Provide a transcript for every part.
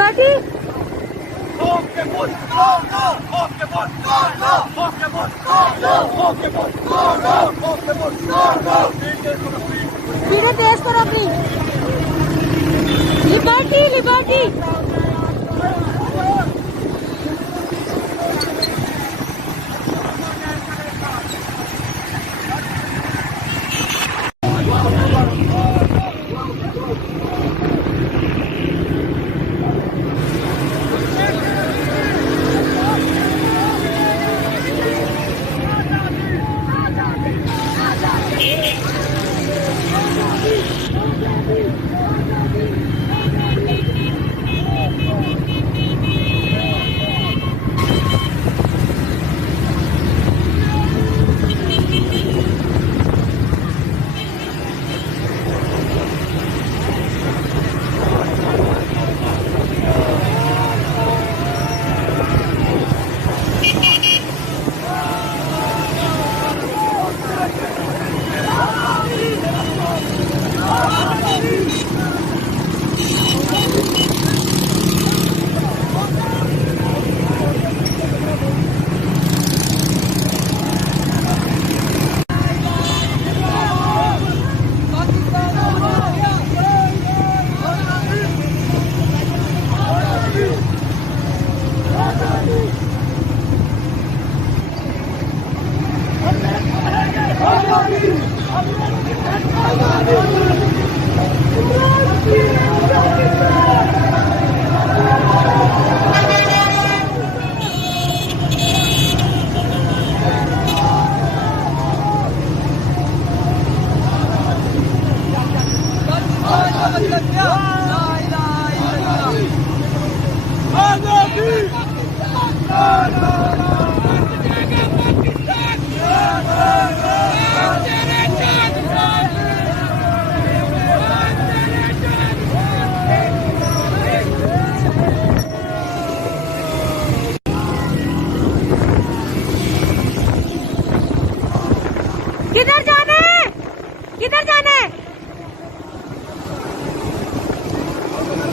Liberty धीरे तेज करो अपनी। लिबर्टी लिबर्टी किधर जाना है? किधर जाना है?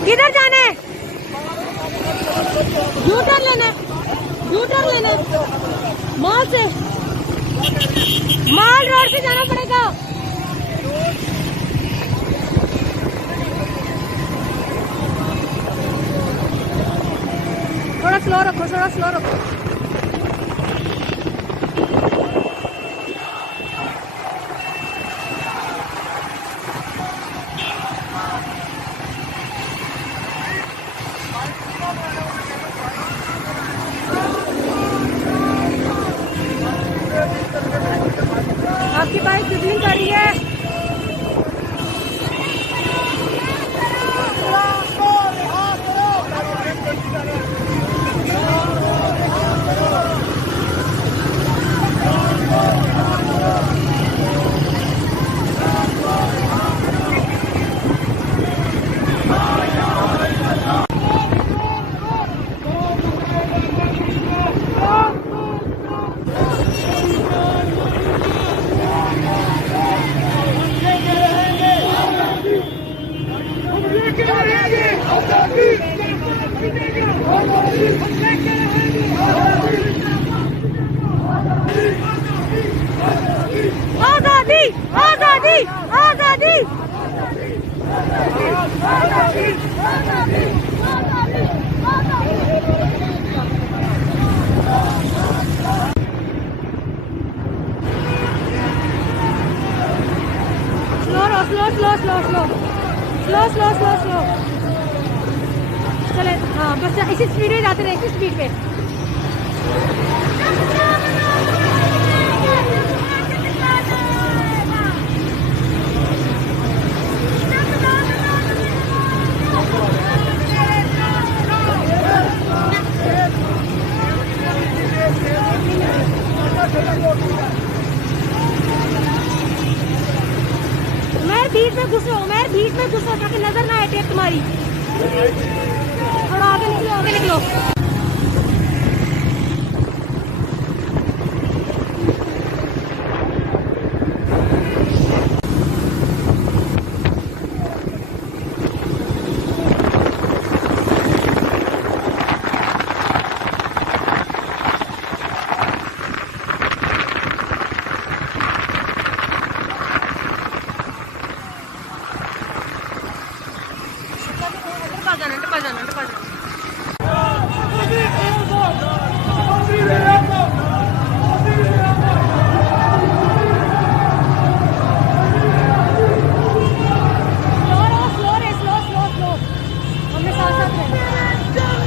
किधर जाना है? यूटर्न लेना है, यूटर्न लेना है। मॉल से मॉल रोड से जाना पड़ेगा। थोड़ा स्लो रखो, थोड़ा स्लो रखो। आपकी बाइक सिग्नलिंग कर रही है। आजादी आजादी आजादी slow slow slow slow slow slow slow slow slow चले। हाँ बस इसी स्पीड में जाते रहे, इसी स्पीड पे। बीच में घुसो, मैं बीच में घुसो ताकि नजर ना आए टेप तुम्हारी। थोड़ा आगे निकलो, आगे निकलो।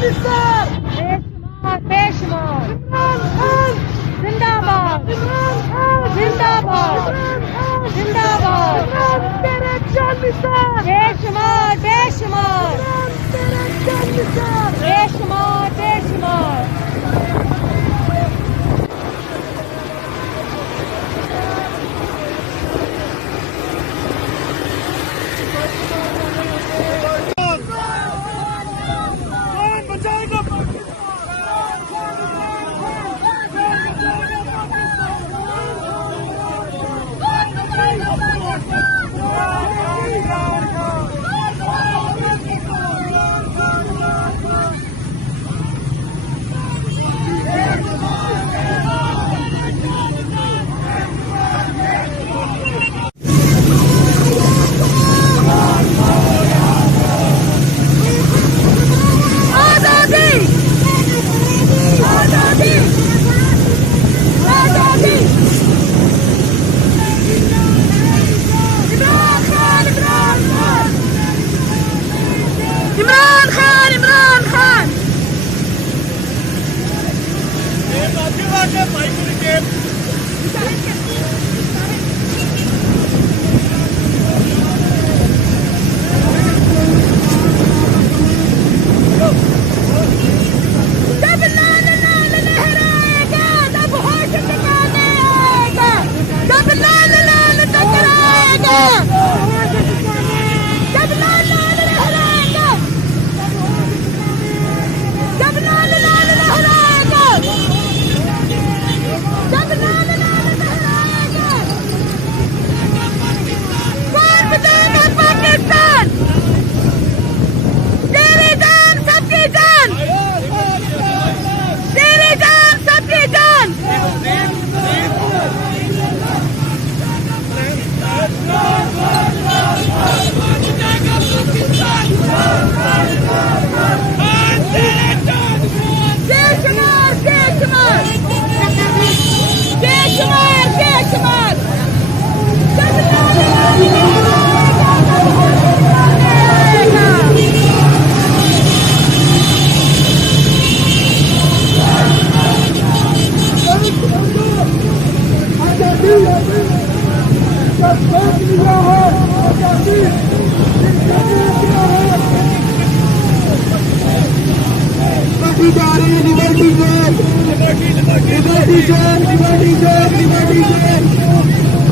बेशुमार बेशुमार इमरान खान जिंदाबाद इमरान खान जिंदाबाद जिंदाबाद तेरे जानिसार बेशुमार बेशुमार तेरे जानिसार बेशुमार बेशुमार liberty,